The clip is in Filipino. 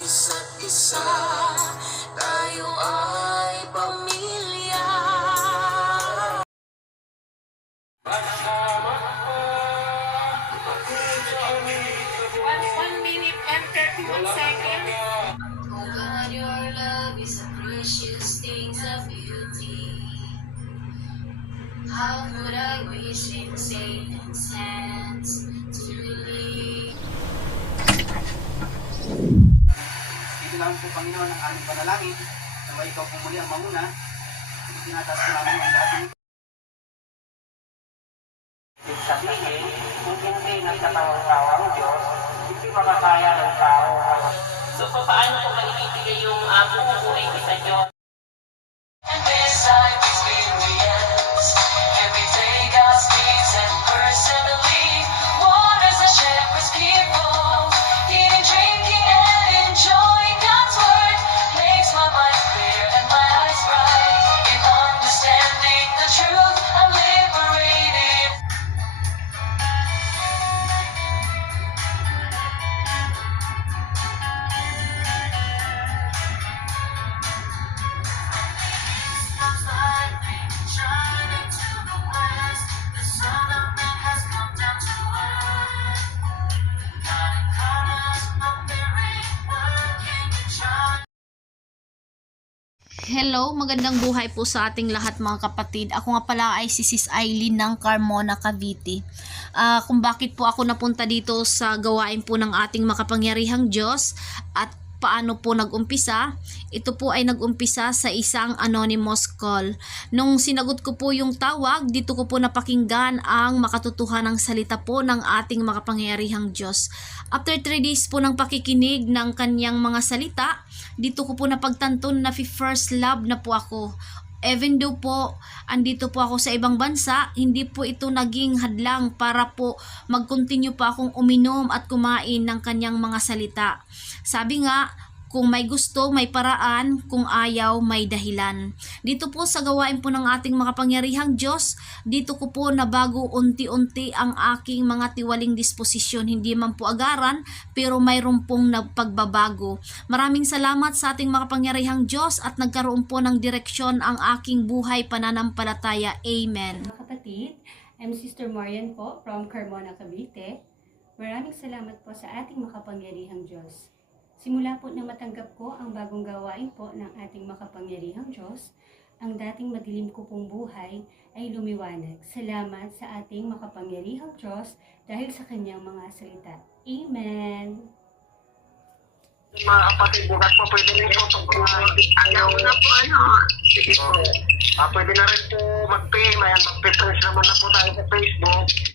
Isa't isa, tayo ay pamilya. One, one minute and 31 seconds. Oh God, your love is a precious thing of beauty. How could I wish in Satan's hands to relieve? Dito lang po, Panginoon, ang aming panalangin. Nawa ikaw po muli ang manguna. Ito tinataas ko namin ang lahat ng sabihin, kung hindi nagkatawa ang Diyos, hindi makakaya ng tao. So, paano ko maibibigay yung uh, buong buhay ko sa Diyos? Hello, magandang buhay po sa ating lahat mga kapatid. Ako nga pala ay si Sis Eileen ng Carmona, Cavite. Ah, kung bakit po ako napunta dito sa gawain po ng ating makapangyarihang Diyos at paano po nag-umpisa. Ito po ay nag-umpisa sa isang anonymous call. Nung sinagot ko po yung tawag, dito ko po napakinggan ang makatotohanang salita po ng ating makapangyarihang Diyos. After 3 days po ng pakikinig ng kanyang mga salita, dito ko po napagtanto na first love na po ako. Even though po, andito po ako sa ibang bansa, hindi po ito naging hadlang para po mag-continue pa akong uminom at kumain ng kanyang mga salita. Sabi nga, kung may gusto, may paraan. Kung ayaw, may dahilan. Dito po sa gawain po ng ating makapangyarihang Diyos, dito ko po nabago unti-unti ang aking mga tiwaling disposisyon. Hindi man po agaran, pero mayroon pong nagpagbabago. Maraming salamat sa ating makapangyarihang Diyos at nagkaroon po ng direksyon ang aking buhay pananampalataya. Amen. Kapatid, I'm Sister Marian po from Carmona, Cavite. Maraming salamat po sa ating makapangyarihang Diyos. Simula po nang matanggap ko ang bagong gawain po ng ating makapangyarihang Diyos, ang dating madilim ko pong buhay ay lumiwanag. Salamat sa ating makapangyarihang Diyos dahil sa kanyang mga salita. Amen! Mga kapatid, bukas po pwede rin po pag ayaw na po ano. Sige po. Ah, pwede na rin po mag-pay. May mag-pay naman na po tayo sa Facebook.